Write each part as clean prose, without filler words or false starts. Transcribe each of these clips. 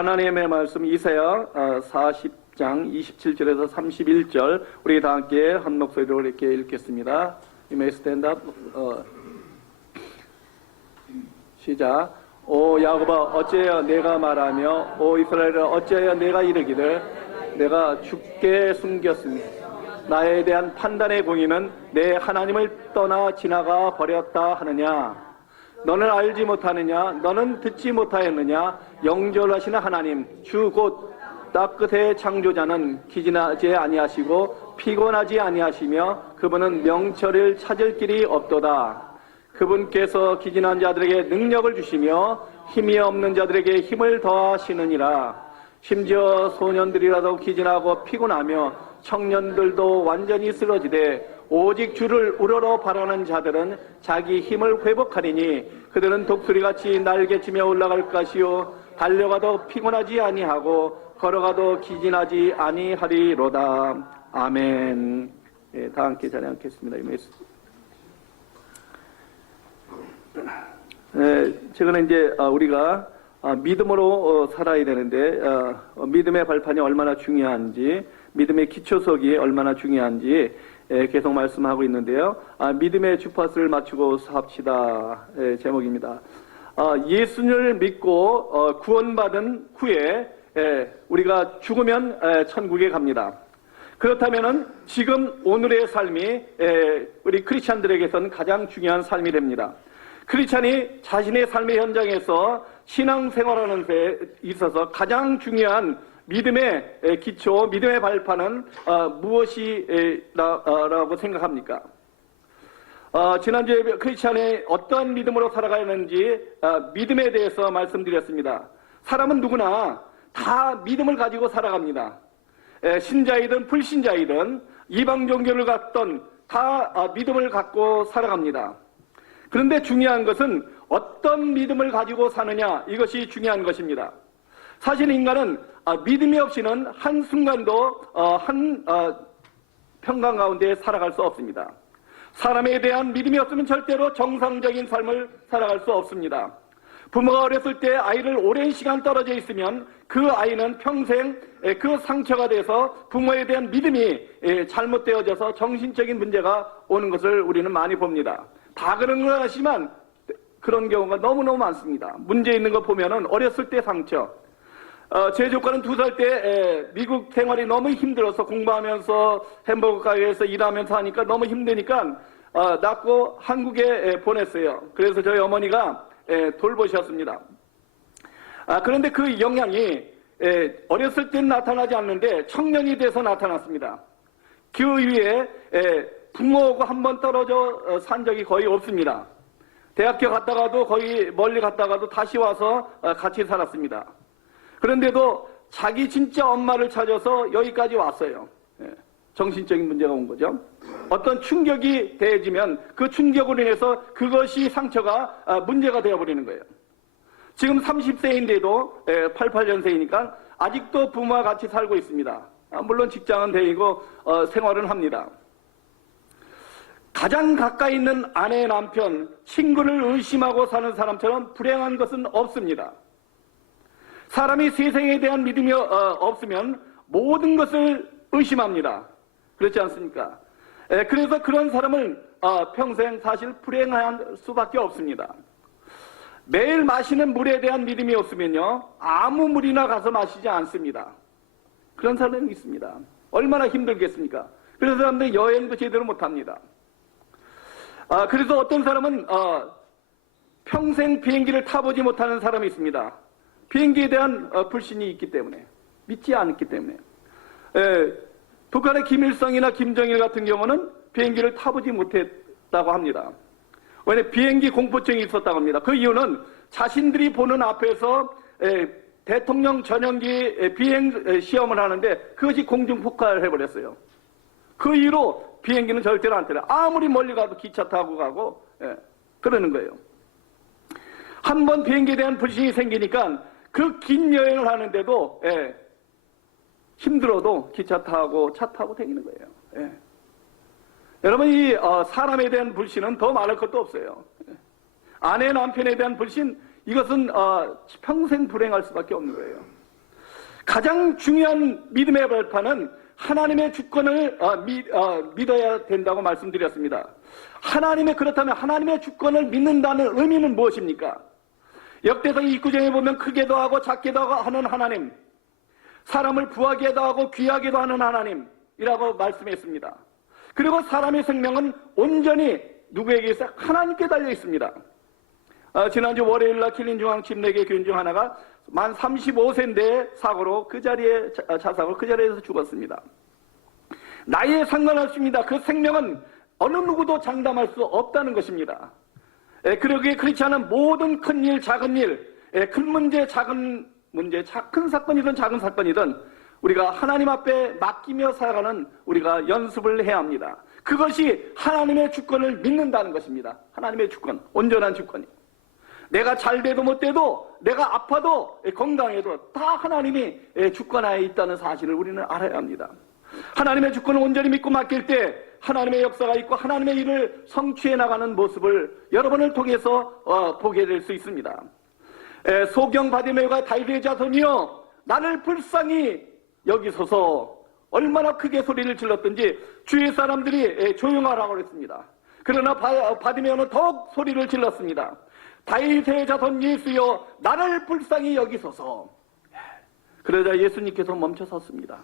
하나님의 말씀 이사야 40장 27절에서 31절 우리 다 함께 한 목소리로 이렇게 읽겠습니다. You may stand up. 시작. 오 야곱아 어찌하여 내가 말하며 오 이스라엘아 어찌하여 내가 이르기를 내가 주께 숨겼으니 나에 대한 판단의 공의는 내 하나님을 떠나 지나가 버렸다 하느냐. 너는 알지 못하느냐? 너는 듣지 못하였느냐? 영존하시는 하나님 주 곧 땅끝의 창조자는 기진하지 아니하시고 피곤하지 아니하시며 그분은 명철을 찾을 길이 없도다. 그분께서 기진한 자들에게 능력을 주시며 힘이 없는 자들에게 힘을 더하시느니라. 심지어 소년들이라도 기진하고 피곤하며 청년들도 완전히 쓰러지되 오직 주를 우러러 바라는 자들은 자기 힘을 회복하리니 그들은 독수리같이 날개치며 올라갈 것이요 달려가도 피곤하지 아니하고 걸어가도 기진하지 아니하리로다. 아멘. 예, 다 함께 자리 앉겠습니다. 최근에 이제 우리가 믿음으로 살아야 되는데 믿음의 발판이 얼마나 중요한지, 믿음의 기초석이 얼마나 중요한지 계속 말씀하고 있는데요. 믿음의 주파수를 맞추고 삽시다 제목입니다. 예수를 믿고 구원받은 후에 우리가 죽으면 천국에 갑니다. 그렇다면은 지금 오늘의 삶이 우리 크리스찬들에게서는 가장 중요한 삶이 됩니다. 크리스찬이 자신의 삶의 현장에서 신앙생활하는 데 있어서 가장 중요한 믿음의 기초, 믿음의 발판은 무엇이라고 생각합니까? 지난주에 크리스찬이 어떠한 믿음으로 살아가야 하는지 믿음에 대해서 말씀드렸습니다. 사람은 누구나 다 믿음을 가지고 살아갑니다. 신자이든 불신자이든 이방 종교를 갖던 다 믿음을 갖고 살아갑니다. 그런데 중요한 것은 어떤 믿음을 가지고 사느냐, 이것이 중요한 것입니다. 사실 인간은 믿음이 없이는 한순간도 평강 가운데 살아갈 수 없습니다. 사람에 대한 믿음이 없으면 절대로 정상적인 삶을 살아갈 수 없습니다. 부모가 어렸을 때 아이를 오랜 시간 떨어져 있으면 그 아이는 평생 그 상처가 돼서 부모에 대한 믿음이 잘못되어져서 정신적인 문제가 오는 것을 우리는 많이 봅니다. 다 그런 건 아니지만 그런 경우가 너무너무 많습니다. 문제 있는 거 보면은 어렸을 때 상처. 제 조카는 2살 때 미국 생활이 너무 힘들어서 공부하면서 햄버거 가게에서 일하면서 하니까 너무 힘드니까 낳고 한국에 보냈어요. 그래서 저희 어머니가 돌보셨습니다. 그런데 그 영향이 어렸을 때는 나타나지 않는데 청년이 돼서 나타났습니다. 그 이후에 부모하고 한 번 떨어져 산 적이 거의 없습니다. 대학교 갔다가도 거의 멀리 갔다가도 다시 와서 같이 살았습니다. 그런데도 자기 진짜 엄마를 찾아서 여기까지 왔어요. 정신적인 문제가 온 거죠. 어떤 충격이 대해지면 그 충격으로 인해서 그것이 상처가 문제가 되어버리는 거예요. 지금 30세인데도 88년생이니까 아직도 부모와 같이 살고 있습니다. 물론 직장은 다니고 생활은 합니다. 가장 가까이 있는 아내, 남편, 친구를 의심하고 사는 사람처럼 불행한 것은 없습니다. 사람이 세상에 대한 믿음이 없으면 모든 것을 의심합니다. 그렇지 않습니까? 그래서 그런 사람은 평생 사실 불행할 수밖에 없습니다. 매일 마시는 물에 대한 믿음이 없으면요 아무 물이나 가서 마시지 않습니다. 그런 사람이 있습니다. 얼마나 힘들겠습니까? 그래서 사람들이 여행도 제대로 못합니다. 그래서 어떤 사람은 평생 비행기를 타보지 못하는 사람이 있습니다. 비행기에 대한 불신이 있기 때문에, 믿지 않기 때문에. 북한의 김일성이나 김정일 같은 경우는 비행기를 타보지 못했다고 합니다. 왜냐하면 비행기 공포증이 있었다고 합니다. 그 이유는 자신들이 보는 앞에서 대통령 전용기 비행 시험을 하는데 그것이 공중 폭발을 해버렸어요. 그 이후로 비행기는 절대로 안 타요. 아무리 멀리 가도 기차 타고 가고 그러는 거예요. 한 번 비행기에 대한 불신이 생기니까 그 긴 여행을 하는데도 힘들어도 기차 타고 차 타고 다니는 거예요. 여러분 이 사람에 대한 불신은 더 말할 것도 없어요. 아내 남편에 대한 불신 이것은 평생 불행할 수밖에 없는 거예요. 가장 중요한 믿음의 발판은 하나님의 주권을 믿어야 된다고 말씀드렸습니다. 그렇다면 하나님의 주권을 믿는다는 의미는 무엇입니까? 역대상 29장에 보면 크게도 하고 작게도 하는 하나님, 사람을 부하게도 하고 귀하게도 하는 하나님이라고 말씀했습니다. 그리고 사람의 생명은 온전히 누구에게 있어요? 하나님께 달려 있습니다. 지난주 월요일날 킬린중앙 침례교 교인 중 하나가 만 35세인데 사고로 자사고로 그 자리에서 죽었습니다. 나이에 상관없습니다. 그 생명은 어느 누구도 장담할 수 없다는 것입니다. 그렇지 않은 모든 큰 일, 작은 일, 큰 문제, 작은 문제, 큰 사건이든 작은 사건이든 우리가 하나님 앞에 맡기며 살아가는 우리가 연습을 해야 합니다. 그것이 하나님의 주권을 믿는다는 것입니다. 하나님의 주권, 온전한 주권이. 내가 잘 돼도 못 돼도, 내가 아파도 건강해도 다 하나님이 주권하에 있다는 사실을 우리는 알아야 합니다. 하나님의 주권을 온전히 믿고 맡길 때 하나님의 역사가 있고 하나님의 일을 성취해 나가는 모습을 여러분을 통해서 보게 될 수 있습니다. 소경 바디메오가 다윗의 자손이여 나를 불쌍히 여기소서 얼마나 크게 소리를 질렀든지 주위 사람들이 조용하라고 했습니다. 그러나 바디메오는 더욱 소리를 질렀습니다. 다윗의 자손 예수여 나를 불쌍히 여기소서. 그러자 예수님께서 멈춰섰습니다.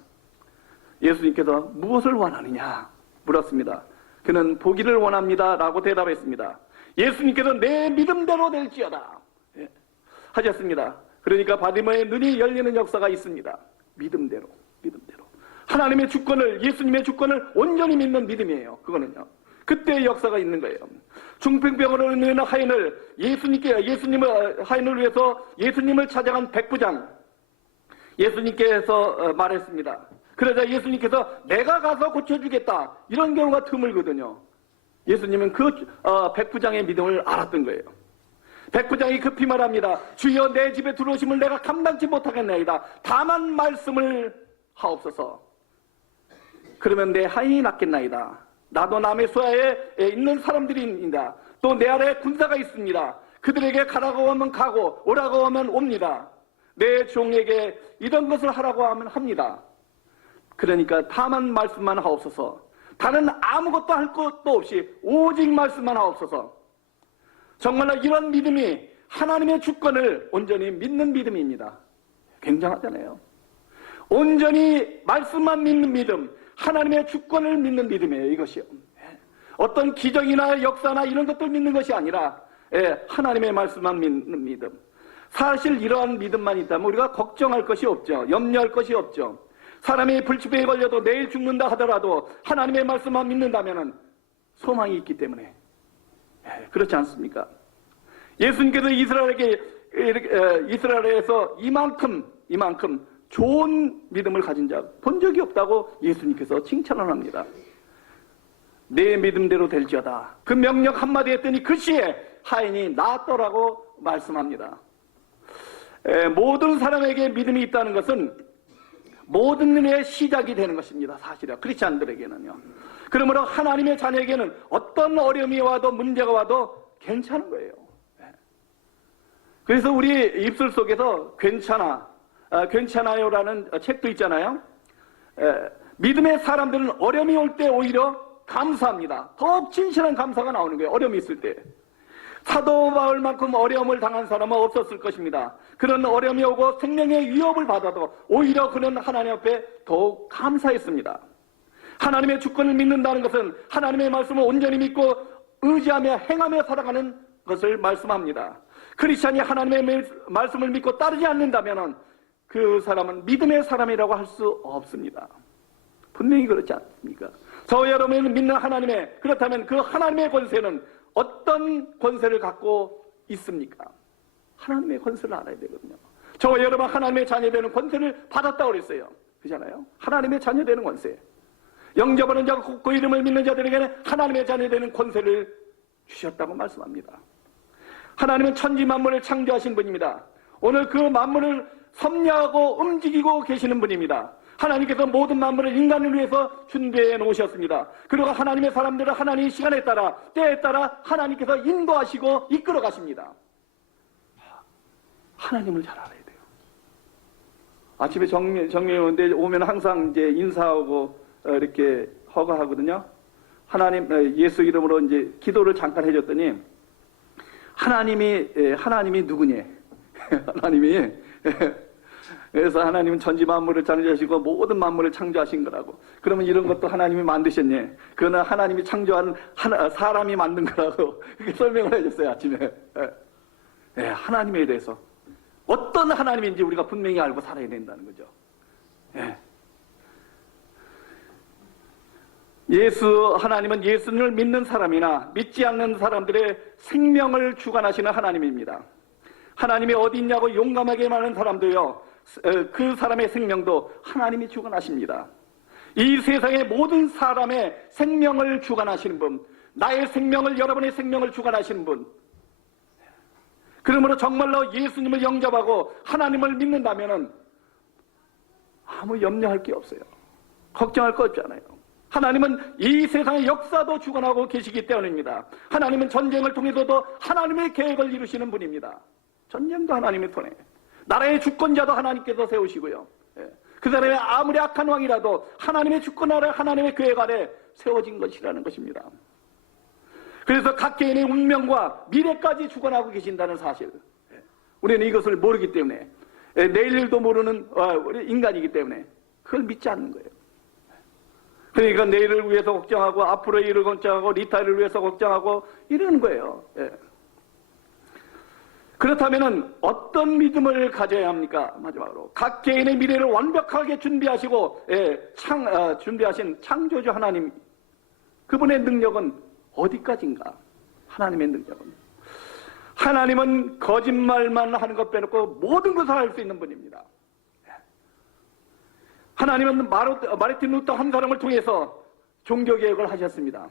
예수님께서 무엇을 원하느냐 물었습니다. 그는 보기를 원합니다 라고 대답했습니다. 예수님께서 내 믿음대로 될지어다 하셨습니다. 그러니까 바디메오의 눈이 열리는 역사가 있습니다. 믿음대로. 하나님의 주권을, 예수님의 주권을 온전히 믿는 믿음이에요. 그거는요. 그때의 역사가 있는 거예요. 중풍병으로 있는 하인을 위해서 예수님을 찾아간 백부장, 예수님께서 말했습니다. 그러자 예수님께서 내가 가서 고쳐주겠다. 이런 경우가 드물거든요. 예수님은 그 백부장의 믿음을 알았던 거예요. 백부장이 급히 말합니다. 주여 내 집에 들어오심을 내가 감당치 못하겠나이다. 다만 말씀을 하옵소서. 그러면 내 하인이 낫겠나이다. 나도 남의 수하에 있는 사람들입니다. 또 내 아래에 군사가 있습니다. 그들에게 가라고 하면 가고 오라고 하면 옵니다. 내 종에게 이런 것을 하라고 하면 합니다. 그러니까 다만 말씀만 하옵소서. 다른 아무것도 할 것도 없이 오직 말씀만 하옵소서. 정말로 이런 믿음이 하나님의 주권을 온전히 믿는 믿음입니다. 굉장하잖아요. 온전히 말씀만 믿는 믿음, 하나님의 주권을 믿는 믿음이에요. 이것이요. 어떤 기적이나 역사나 이런 것들 믿는 것이 아니라 하나님의 말씀만 믿는 믿음. 사실 이러한 믿음만 있다면 우리가 걱정할 것이 없죠. 염려할 것이 없죠. 사람이 불치병에 걸려도 내일 죽는다 하더라도 하나님의 말씀만 믿는다면 소망이 있기 때문에 그렇지 않습니까? 예수님께서 이스라엘에서 이만큼 좋은 믿음을 가진 자 본 적이 없다고 예수님께서 칭찬을 합니다. 내 믿음대로 될지어다. 그 명령 한마디 했더니 그 시에 하인이 나았더라고 말씀합니다. 모든 사람에게 믿음이 있다는 것은 모든 일의 시작이 되는 것입니다. 사실은 크리스찬들에게는요. 그러므로 하나님의 자녀에게는 어떤 어려움이 와도 문제가 와도 괜찮은 거예요. 그래서 우리 입술 속에서 괜찮아요라는 책도 있잖아요. 믿음의 사람들은 어려움이 올 때 오히려 감사합니다. 더욱 진실한 감사가 나오는 거예요. 어려움이 있을 때. 사도 바울만큼 어려움을 당한 사람은 없었을 것입니다. 그런 어려움이 오고 생명의 위협을 받아도 오히려 그는 하나님 앞에 더욱 감사했습니다. 하나님의 주권을 믿는다는 것은 하나님의 말씀을 온전히 믿고 의지하며 행하며 살아가는 것을 말씀합니다. 크리스찬이 하나님의 말씀을 믿고 따르지 않는다면 그 사람은 믿음의 사람이라고 할 수 없습니다. 분명히 그렇지 않습니까? 저 여러분이 믿는 하나님의, 그렇다면 그 하나님의 권세는 어떤 권세를 갖고 있습니까? 하나님의 권세를 알아야 되거든요. 저 여러분 하나님의 자녀되는 권세를 받았다고 그랬어요. 그렇잖아요? 하나님의 자녀되는 권세. 영접하는 자가 그 이름을 믿는 자들에게는 하나님의 자녀되는 권세를 주셨다고 말씀합니다. 하나님은 천지 만물을 창조하신 분입니다. 오늘 그 만물을 섭리하고 움직이고 계시는 분입니다. 하나님께서 모든 만물을 인간을 위해서 준비해 놓으셨습니다. 그리고 하나님의 사람들은 하나님의 시간에 따라 때에 따라 하나님께서 인도하시고 이끌어 가십니다. 하나님을 잘 알아야 돼요. 아침에 정리해 오는데 오면 항상 이제 인사하고 이렇게 허가하거든요. 하나님, 예수 이름으로 이제 기도를 잠깐 해줬더니 하나님이 누구니? 하나님이 그래서 하나님은 전지 만물을 창조하시고 모든 만물을 창조하신 거라고. 그러면 이런 것도 하나님이 만드셨니? 그거는 하나님이 창조한 사람이 만든 거라고 그렇게 설명을 해줬어요 아침에. 하나님에 대해서 어떤 하나님인지 우리가 분명히 알고 살아야 된다는 거죠. 하나님은 예수님을 믿는 사람이나 믿지 않는 사람들의 생명을 주관하시는 하나님입니다. 하나님이 어디 있냐고 용감하게 말하는 사람도요, 그 사람의 생명도 하나님이 주관하십니다. 이 세상의 모든 사람의 생명을 주관하시는 분, 나의 생명을, 여러분의 생명을 주관하시는 분, 그러므로 정말로 예수님을 영접하고 하나님을 믿는다면 아무 염려할 게 없어요. 걱정할 거 없잖아요. 하나님은 이 세상의 역사도 주관하고 계시기 때문입니다. 하나님은 전쟁을 통해서도 하나님의 계획을 이루시는 분입니다. 전쟁도 하나님의 손에, 나라의 주권자도 하나님께서 세우시고요. 그 사람이 아무리 악한 왕이라도 하나님의 주권 아래, 하나님의 계획 아래 세워진 것이라는 것입니다. 그래서 각 개인의 운명과 미래까지 주관하고 계신다는 사실, 우리는 이것을 모르기 때문에, 내일 일도 모르는 우리 인간이기 때문에 그걸 믿지 않는 거예요. 그러니까 내일을 위해서 걱정하고 앞으로의 일을 걱정하고 리타일을 위해서 걱정하고 이러는 거예요. 그렇다면 어떤 믿음을 가져야 합니까? 마지막으로 각 개인의 미래를 완벽하게 준비하시고 준비하신 창조주 하나님, 그분의 능력은 어디까지인가? 하나님의 능력은, 하나님은 거짓말만 하는 것 빼놓고 모든 것을 할 수 있는 분입니다. 하나님은 마르틴 루터 한 사람을 통해서 종교개혁을 하셨습니다.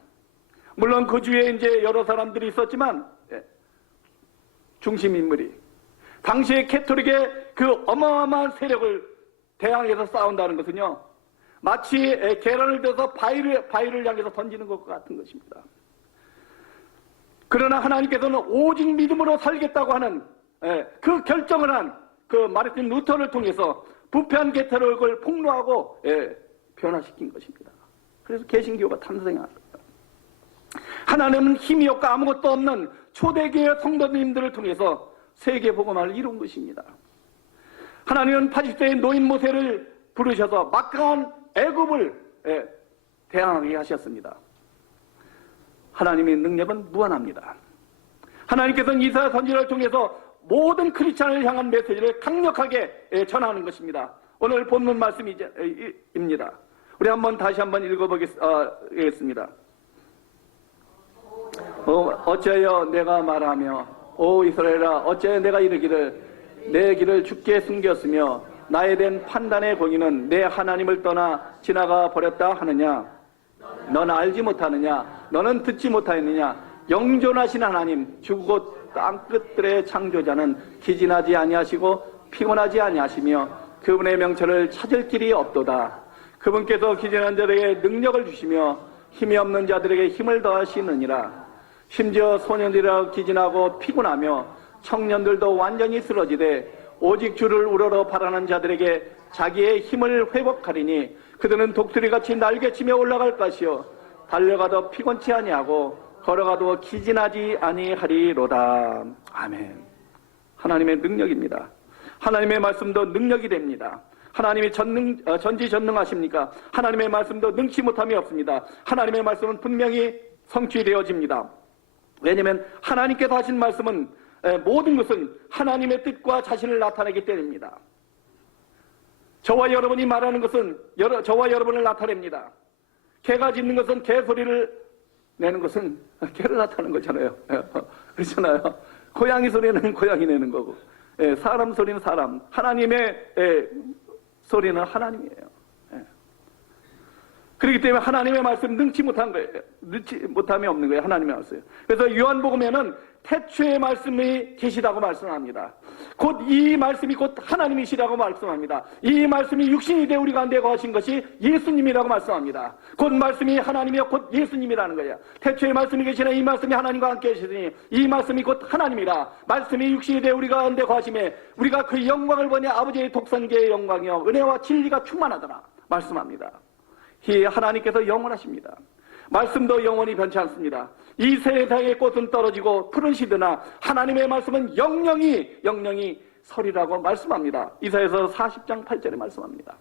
물론 그 주위에 이제 여러 사람들이 있었지만, 중심 인물이 당시에 캐톨릭의 그 어마어마한 세력을 대항해서 싸운다는 것은요, 마치 계란을 들어서 바위를 향해서 던지는 것과 같은 것입니다. 그러나 하나님께서는 오직 믿음으로 살겠다고 하는 그 결정을 한 그 마르틴 루터를 통해서 부패한 캐톨릭을 폭로하고 변화시킨 것입니다. 그래서 개신교가 탄생합니다. 하나님은 힘이 없고 아무것도 없는 초대교회 성도님들을 통해서 세계 복음화를 이룬 것입니다. 하나님은 80세의 노인 모세를 부르셔서 막강한 애굽을 대항하게 하셨습니다. 하나님의 능력은 무한합니다. 하나님께서는 이사야 선지자를 통해서 모든 크리스찬을 향한 메시지를 강력하게 전하는 것입니다. 오늘 본문 말씀입니다. 우리 다시 한번 읽어보겠습니다. 어찌하여 내가 말하며 오 이스라엘아, 어찌하여 내가 이르기를 내 길을 주께 숨겼으며 나에 대한 판단의 공의는 내 하나님을 떠나 지나가 버렸다 하느냐? 너는 알지 못하느냐? 너는 듣지 못하였느냐? 영존하신 하나님 주 곧 땅끝들의 창조자는 기진하지 아니하시고 피곤하지 아니하시며 그분의 명철을 찾을 길이 없도다. 그분께서 기진한 자들에게 능력을 주시며 힘이 없는 자들에게 힘을 더하시느니라. 심지어 소년들이라 기진하고 피곤하며 청년들도 완전히 쓰러지되 오직 주를 우러러 바라는 자들에게 자기의 힘을 회복하리니 그들은 독수리같이 날개치며 올라갈 것이요 달려가도 피곤치 아니하고 걸어가도 기진하지 아니하리로다. 아멘. 하나님의 능력입니다. 하나님의 말씀도 능력이 됩니다. 하나님이 전지전능하십니까? 하나님의 말씀도 능치 못함이 없습니다. 하나님의 말씀은 분명히 성취되어집니다. 왜냐하면 하나님께서 하신 말씀은 모든 것은 하나님의 뜻과 자신을 나타내기 때문입니다. 저와 여러분이 말하는 것은 저와 여러분을 나타냅니다. 개가 짖는 것은 개소리를 내는 것은 개를 나타내는 거잖아요. 그렇잖아요. 고양이 소리는 고양이 내는 거고, 사람 소리는 사람, 하나님의 소리는 하나님이에요. 그렇기 때문에 하나님의 말씀 능치 못한 거예요. 능치 못함이 없는 거예요. 하나님의 말씀. 그래서 요한복음에는 태초의 말씀이 계시다고 말씀합니다. 곧 이 말씀이 곧 하나님이시라고 말씀합니다. 이 말씀이 육신이 되어 우리 가운데 거하신 것이 예수님이라고 말씀합니다. 곧 말씀이 하나님이여 곧 예수님이라는 거예요. 태초의 말씀이 계시나 이 말씀이 하나님과 함께 계시니 이 말씀이 곧 하나님이라. 말씀이 육신이 되어 우리 가운데 거하심에 우리가 그 영광을 보니 아버지의 독생자의 영광이요 은혜와 진리가 충만하더라 말씀합니다. 이 하나님께서 영원하십니다. 말씀도 영원히 변치 않습니다. 이 세상의 꽃은 떨어지고 푸른 시드나 하나님의 말씀은 영영이 서리라고 말씀합니다. 이사야서 40장 8절에 말씀합니다.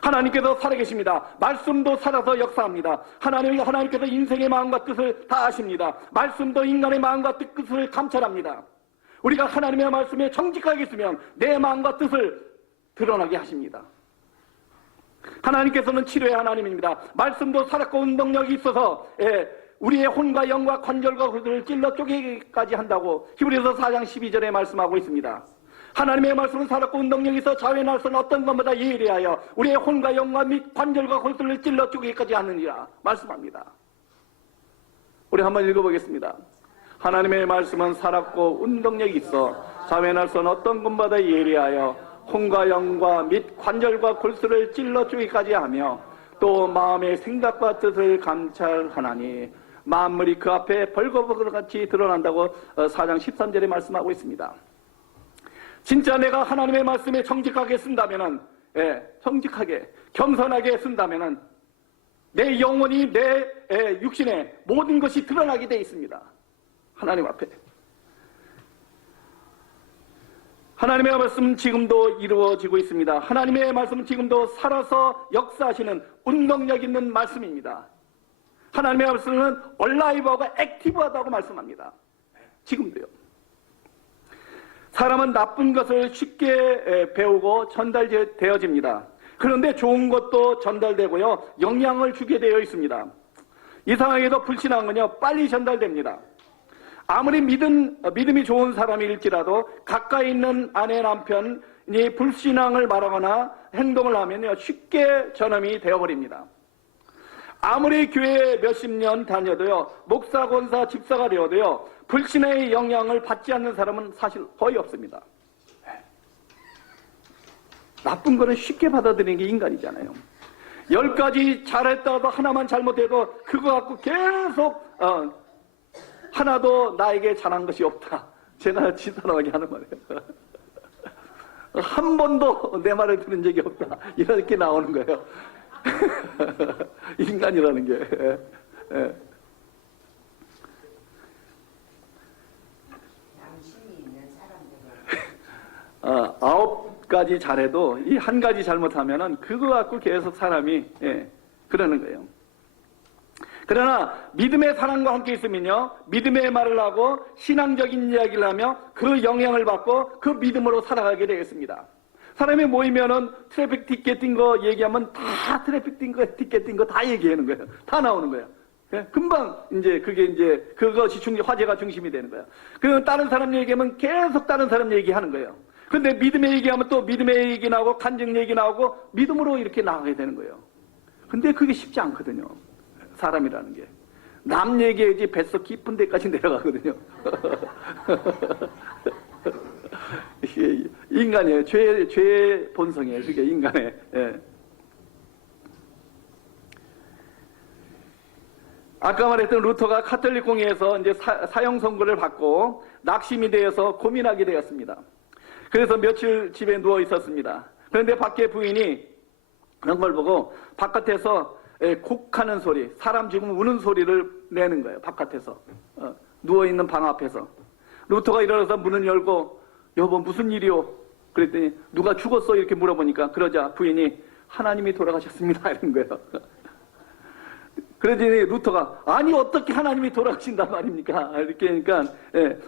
하나님께서 살아계십니다. 말씀도 살아서 역사합니다. 하나님께서 인생의 마음과 뜻을 다 아십니다. 말씀도 인간의 마음과 뜻을 감찰합니다. 우리가 하나님의 말씀에 정직하게 있으면 내 마음과 뜻을 드러나게 하십니다. 하나님께서는 치료의 하나님입니다. 말씀도 살았고 운동력이 있어서 우리의 혼과 영과 관절과 홀들을 찔러 쪼개기까지 한다고 히브리서 4장 12절에 말씀하고 있습니다. 하나님의 말씀은 살았고 운동력이 있어 자외 날선 어떤 것보다 예리하여 우리의 혼과 영과 및 관절과 홀들을 찔러 쪼개기까지 하느니라 말씀합니다. 우리 한번 읽어보겠습니다. 하나님의 말씀은 살았고 운동력이 있어 자외 날선 어떤 것보다 예리하여 혼과 영과 및 관절과 골수를 찔러 쪼기까지 하며 또 마음의 생각과 뜻을 감찰하나니 만물이 그 앞에 벌거벗같이 드러난다고 4장 13절에 말씀하고 있습니다. 진짜 내가 하나님의 말씀에 정직하게 쓴다면은 정직하게 겸손하게 쓴다면은 내 영혼이 내 육신에 모든 것이 드러나게 돼 있습니다. 하나님 앞에. 하나님의 말씀은 지금도 이루어지고 있습니다. 하나님의 말씀은 지금도 살아서 역사하시는 운동력 있는 말씀입니다. 하나님의 말씀은 얼라이브하고 액티브하다고 말씀합니다. 지금도요. 사람은 나쁜 것을 쉽게 배우고 전달되어집니다. 그런데 좋은 것도 전달되고요. 영향을 주게 되어 있습니다. 이상하게도 불신앙은 빨리 전달됩니다. 아무리 믿음이 좋은 사람일지라도 가까이 있는 아내 남편이 불신앙을 말하거나 행동을 하면 쉽게 전염이 되어버립니다. 아무리 교회에 몇십 년 다녀도요, 목사, 권사, 집사가 되어도요, 불신의 영향을 받지 않는 사람은 사실 거의 없습니다. 나쁜 거는 쉽게 받아들이는 게 인간이잖아요. 10가지 잘했다도 하나만 잘못해도 그거 갖고 계속 하나도 나에게 잘한 것이 없다. 제가 지사람에게 하는 말이에요. 한 번도 내 말을 들은 적이 없다. 이렇게 나오는 거예요. 인간이라는 게. 아홉 가지 잘해도 이 한 가지 잘못하면은 그거 갖고 계속 사람이 그러는 거예요. 그러나 믿음의 사랑과 함께 있으면요, 믿음의 말을 하고 신앙적인 이야기를 하며 그 영향을 받고 그 믿음으로 살아가게 되겠습니다. 사람이 모이면은 트래픽 티켓 뛴 거 얘기하면 다 트래픽 뛴 거, 티켓 뛴 거 다 얘기하는 거예요. 다 나오는 거예요. 금방 그것이 화제가 중심이 되는 거예요. 그 다른 사람 얘기하면 계속 다른 사람 얘기하는 거예요. 근데 믿음의 얘기하면 또 믿음의 얘기 나오고 간증 얘기 나오고 믿음으로 이렇게 나가게 되는 거예요. 근데 그게 쉽지 않거든요. 사람이라는 게. 남 얘기해야지 뱃속 깊은 데까지 내려가거든요. 이게 인간이에요. 죄의 본성이에요. 그게 인간의. 아까 말했던 루터가 카톨릭 공회에서 이제 사형 선고를 받고 낙심이 되어서 고민하게 되었습니다. 그래서 며칠 집에 누워 있었습니다. 그런데 밖에 부인이 그런 걸 보고 바깥에서 곡하는 소리, 사람 지금 우는 소리를 내는 거예요. 바깥에서. 누워있는 방 앞에서. 루터가 일어나서 문을 열고 여보 무슨 일이요? 그랬더니 누가 죽었어? 이렇게 물어보니까 그러자 부인이 하나님이 돌아가셨습니다. 이런 거예요. 그러더니 루터가 아니 어떻게 하나님이 돌아가신단 말입니까? 이렇게 하니까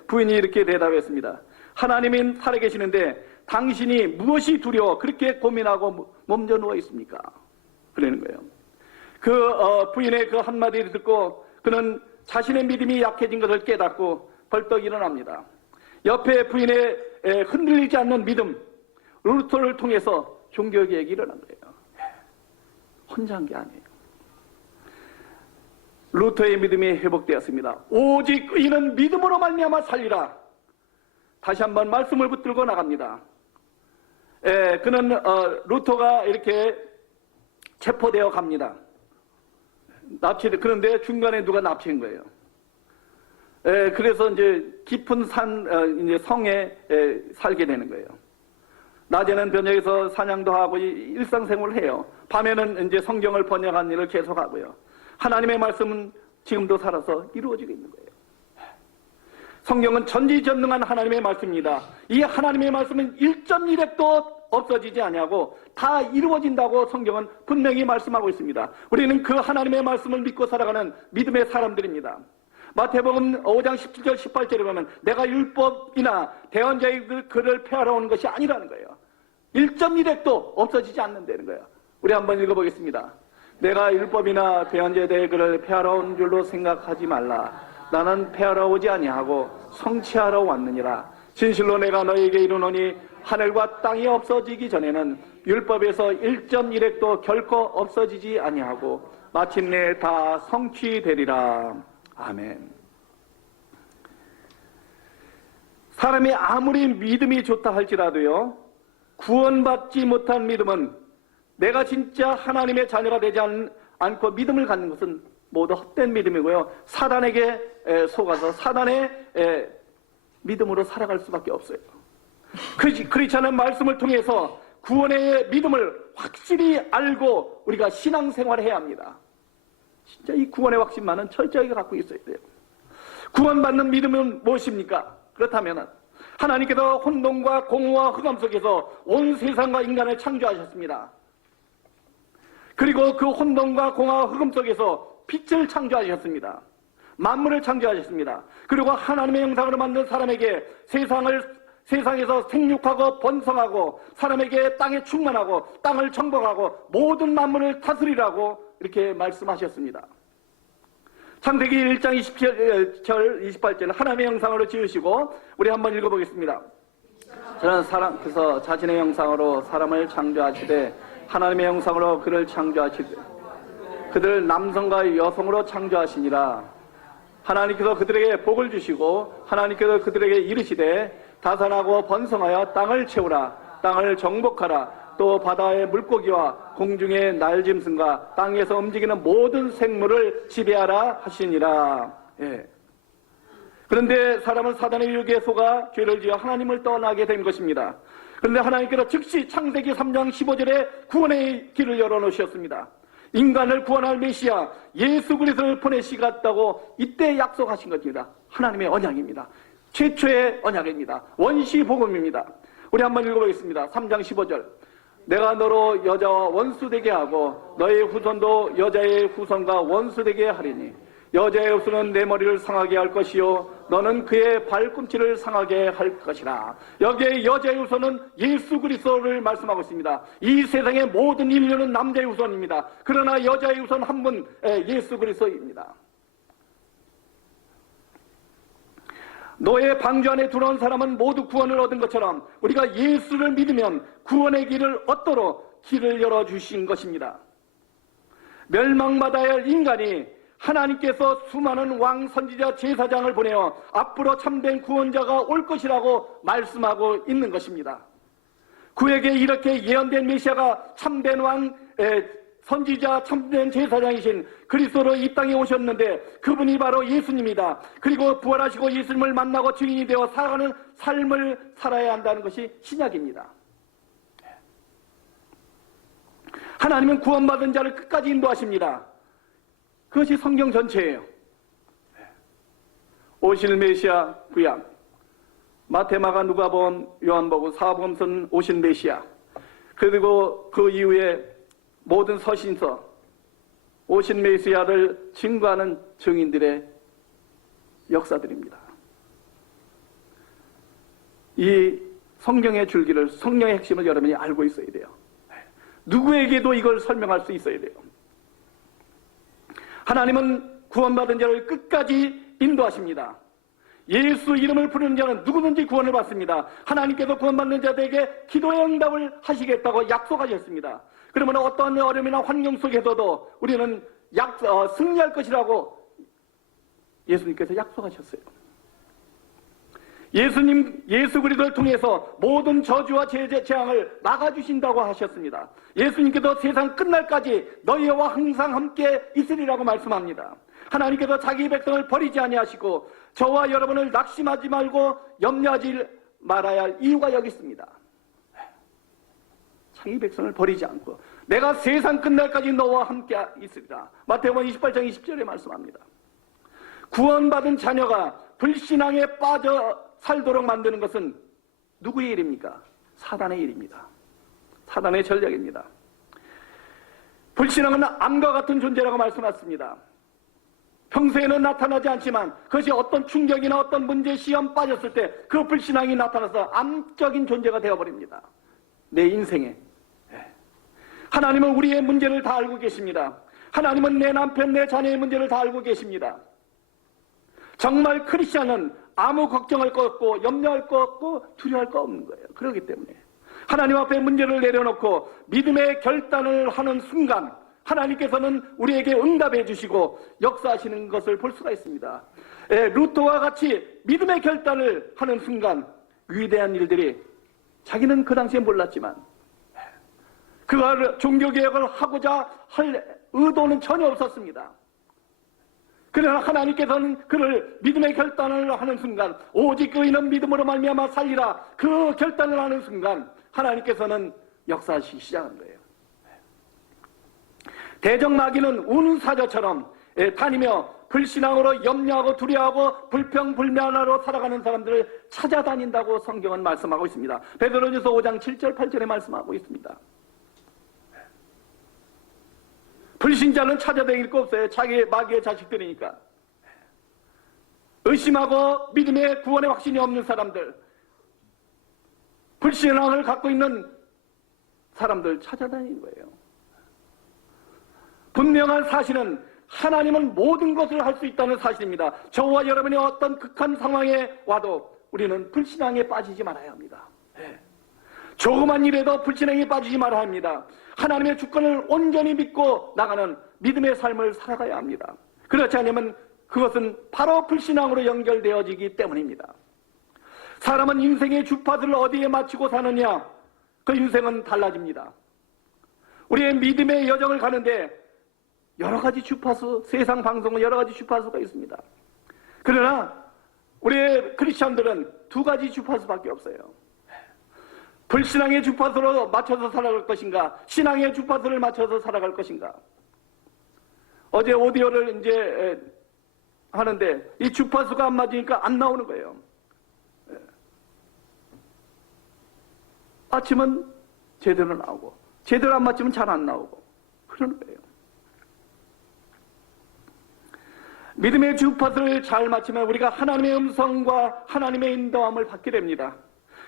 부인이 이렇게 대답했습니다. 하나님은 살아계시는데 당신이 무엇이 두려워 그렇게 고민하고 몸져 누워 있습니까? 그러는 거예요. 부인의 그 한마디를 듣고 그는 자신의 믿음이 약해진 것을 깨닫고 벌떡 일어납니다. 옆에 부인의 흔들리지 않는 믿음, 루터를 통해서 종교개혁이 일어난 거예요. 혼자 한 게 아니에요. 루터의 믿음이 회복되었습니다. 오직 의인은 믿음으로 말미암아 살리라. 다시 한번 말씀을 붙들고 나갑니다. 그는 루터가 이렇게 체포되어 갑니다. 그런데 중간에 누가 납치한 거예요. 그래서 이제 깊은 이제 성에 살게 되는 거예요. 낮에는 변역에서 사냥도 하고 일상생활을 해요. 밤에는 이제 성경을 번역하는 일을 계속하고요. 하나님의 말씀은 지금도 살아서 이루어지고 있는 거예요. 성경은 전지전능한 하나님의 말씀입니다. 이 하나님의 말씀은 1.1획도 없어지지 아니하고 다 이루어진다고 성경은 분명히 말씀하고 있습니다. 우리는 그 하나님의 말씀을 믿고 살아가는 믿음의 사람들입니다. 마태복음 5장 17절 18절에 보면 내가 율법이나 대언자의 글을 폐하러 온 것이 아니라는 거예요. 1.1획도 없어지지 않는다는 거예요. 우리 한번 읽어보겠습니다. 내가 율법이나 대언자의 글을 폐하러 온 줄로 생각하지 말라. 나는 폐하러 오지 아니하고 성취하러 왔느니라. 진실로 내가 너에게 이르노니 하늘과 땅이 없어지기 전에는 율법에서 1.1획도 결코 없어지지 아니하고 마침내 다 성취되리라. 아멘. 사람이 아무리 믿음이 좋다 할지라도요, 구원받지 못한 믿음은 내가 진짜 하나님의 자녀가 되지 않고 믿음을 갖는 것은 모두 헛된 믿음이고요, 사단에게 속아서 사단의 믿음으로 살아갈 수밖에 없어요. 크리스천은 말씀을 통해서 구원의 믿음을 확실히 알고 우리가 신앙생활을 해야 합니다. 진짜 이 구원의 확신만은 철저하게 갖고 있어야 돼요. 구원받는 믿음은 무엇입니까? 그렇다면 하나님께서 혼돈과 공허와 흑암 속에서 온 세상과 인간을 창조하셨습니다. 그리고 그 혼돈과 공허와 흑암 속에서 빛을 창조하셨습니다. 만물을 창조하셨습니다. 그리고 하나님의 형상으로 만든 사람에게 세상에서 생육하고 번성하고 사람에게 땅에 충만하고 땅을 정복하고 모든 만물을 다스리라고 이렇게 말씀하셨습니다. 창세기 1장 28절 하나님의 형상으로 지으시고, 우리 한번 읽어보겠습니다. 저는 사람께서 자신의 형상으로 사람을 창조하시되 하나님의 형상으로 그를 창조하시되 그들 남성과 여성으로 창조하시니라. 하나님께서 그들에게 복을 주시고 하나님께서 그들에게 이르시되 다산하고 번성하여 땅을 채우라. 땅을 정복하라. 또 바다의 물고기와 공중의 날짐승과 땅에서 움직이는 모든 생물을 지배하라 하시니라. 그런데 사람은 사단의 유혹에 속아 죄를 지어 하나님을 떠나게 된 것입니다. 그런데 하나님께서 즉시 창세기 3장 15절에 구원의 길을 열어놓으셨습니다. 인간을 구원할 메시아 예수 그리스도를 보내시겠다고 이때 약속하신 것입니다. 하나님의 언약입니다. 최초의 언약입니다. 원시 복음입니다. 우리 한번 읽어보겠습니다. 3장 15절. 내가 너로 여자와 원수되게 하고 너의 후손도 여자의 후손과 원수되게 하리니 여자의 후손은 내 머리를 상하게 할 것이요 너는 그의 발꿈치를 상하게 할 것이라. 여기에 여자의 후손은 예수 그리스도를 말씀하고 있습니다. 이 세상의 모든 인류는 남자의 후손입니다. 그러나 여자의 후손 한 분, 예수 그리스도입니다. 노예 방주 안에 들어온 사람은 모두 구원을 얻은 것처럼 우리가 예수를 믿으면 구원의 길을 얻도록 길을 열어주신 것입니다. 멸망받아야 할 인간이 하나님께서 수많은 왕, 선지자, 제사장을 보내어 앞으로 참된 구원자가 올 것이라고 말씀하고 있는 것입니다. 그에게 이렇게 예언된 메시아가 참된 왕, 선지자, 참된 제사장이신 그리스도로 이 땅에 오셨는데 그분이 바로 예수님이다. 그리고 부활하시고 예수님을 만나고 증인이 되어 살아가는 삶을 살아야 한다는 것이 신약입니다. 하나님은 구원받은 자를 끝까지 인도하십니다. 그것이 성경 전체예요. 오실 메시아 구약, 마태마가 누가복음 요한복음 사복음서는 오신 메시아, 그리고 그 이후에 모든 서신서 오신 메시아를 증거하는 증인들의 역사들입니다. 이 성경의 줄기를, 성령의 핵심을 여러분이 알고 있어야 돼요. 누구에게도 이걸 설명할 수 있어야 돼요. 하나님은 구원받은 자를 끝까지 인도하십니다. 예수 이름을 부르는 자는 누구든지 구원을 받습니다. 하나님께서 구원받는 자들에게 기도의 응답을 하시겠다고 약속하셨습니다. 그러면 어떠한 어려움이나 환경 속에서도 우리는 승리할 것이라고 예수님께서 약속하셨어요. 예수 그리스도를 통해서 모든 저주와 재앙을 막아주신다고 하셨습니다. 예수님께서 세상 끝날까지 너희와 항상 함께 있으리라고 말씀합니다. 하나님께서 자기 백성을 버리지 아니하시고 저와 여러분을 낙심하지 말고 염려하지 말아야 할 이유가 여기 있습니다. 자기 백성을 버리지 않고 내가 세상 끝날까지 너와 함께 있으리라. 마태복음 28장 20절에 말씀합니다. 구원받은 자녀가 불신앙에 빠져 살도록 만드는 것은 누구의 일입니까? 사단의 일입니다. 사단의 전략입니다. 불신앙은 암과 같은 존재라고 말씀하셨습니다. 평소에는 나타나지 않지만 그것이 어떤 충격이나 어떤 문제, 시험 빠졌을 때 그 불신앙이 나타나서 암적인 존재가 되어버립니다. 내 인생에. 하나님은 우리의 문제를 다 알고 계십니다. 하나님은 내 남편, 내 자녀의 문제를 다 알고 계십니다. 정말 크리스찬은 아무 걱정할 거 없고 염려할 거 없고 두려워할 거 없는 거예요. 그렇기 때문에 하나님 앞에 문제를 내려놓고 믿음의 결단을 하는 순간 하나님께서는 우리에게 응답해 주시고 역사하시는 것을 볼 수가 있습니다. 루트와 같이 믿음의 결단을 하는 순간 위대한 일들이 자기는 그 당시에 몰랐지만 그가 종교개혁을 하고자 할 의도는 전혀 없었습니다. 그러나 하나님께서는 그를 믿음의 결단을 하는 순간 오직 그이는 믿음으로 말미암아 살리라 그 결단을 하는 순간 하나님께서는 역사하시기 시작한 거예요. 대적마귀는 우는 사자처럼 다니며 불신앙으로 염려하고 두려워하고 불평불만하러 살아가는 사람들을 찾아다닌다고 성경은 말씀하고 있습니다. 베드로전서 5장 7절 8절에 말씀하고 있습니다. 불신자는 찾아다닐 거 없어요. 자기 마귀의 자식들이니까. 의심하고 믿음의 구원의 확신이 없는 사람들, 불신앙을 갖고 있는 사람들 찾아다니는 거예요. 분명한 사실은 하나님은 모든 것을 할 수 있다는 사실입니다. 저와 여러분이 어떤 극한 상황에 와도 우리는 불신앙에 빠지지 말아야 합니다. 조그만 일에도 불신앙에 빠지지 말아야 합니다. 하나님의 주권을 온전히 믿고 나가는 믿음의 삶을 살아가야 합니다. 그렇지 않으면 그것은 바로 불신앙으로 연결되어지기 때문입니다. 사람은 인생의 주파수를 어디에 맞추고 사느냐, 그 인생은 달라집니다. 우리의 믿음의 여정을 가는데 여러 가지 주파수, 세상 방송은 여러 가지 주파수가 있습니다. 그러나 우리의 크리스천들은 두 가지 주파수밖에 없어요. 불신앙의 주파수로 맞춰서 살아갈 것인가, 신앙의 주파수를 맞춰서 살아갈 것인가. 어제 오디오를 이제 하는데 이 주파수가 안 맞으니까 안 나오는 거예요. 맞추면 제대로 나오고 제대로 안 맞추면 잘 안 나오고 그러는 거예요. 믿음의 주파수를 잘 맞추면 우리가 하나님의 음성과 하나님의 인도함을 받게 됩니다.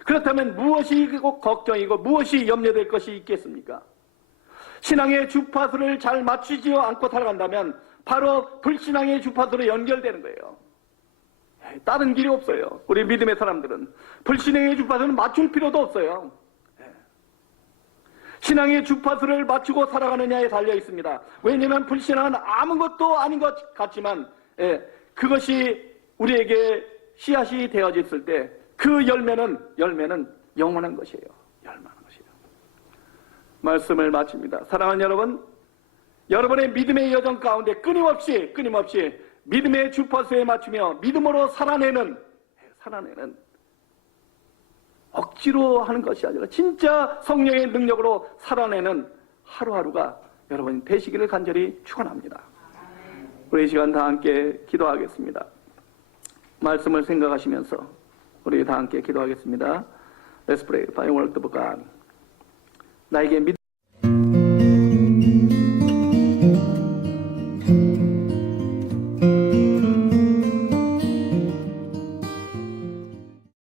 그렇다면 무엇이 걱정이고 무엇이 염려될 것이 있겠습니까? 신앙의 주파수를 잘 맞추지 않고 살아간다면 바로 불신앙의 주파수로 연결되는 거예요. 다른 길이 없어요. 우리 믿음의 사람들은 불신앙의 주파수는 맞출 필요도 없어요. 신앙의 주파수를 맞추고 살아가느냐에 달려 있습니다. 왜냐하면 불신앙은 아무것도 아닌 것 같지만 그것이 우리에게 씨앗이 되어졌을 때 그 열매는 영원한 것이에요. 열만한 것이에요. 말씀을 마칩니다. 사랑하는 여러분, 여러분의 믿음의 여정 가운데 끊임없이 믿음의 주파수에 맞추며 믿음으로 살아내는 억지로 하는 것이 아니라 진짜 성령의 능력으로 살아내는 하루하루가 여러분 되시기를 간절히 축원합니다. 우리 이 시간 다 함께 기도하겠습니다. 말씀을 생각하시면서 우리 다 함께 기도하겠습니다. Let's pray. By the word of God. 나에게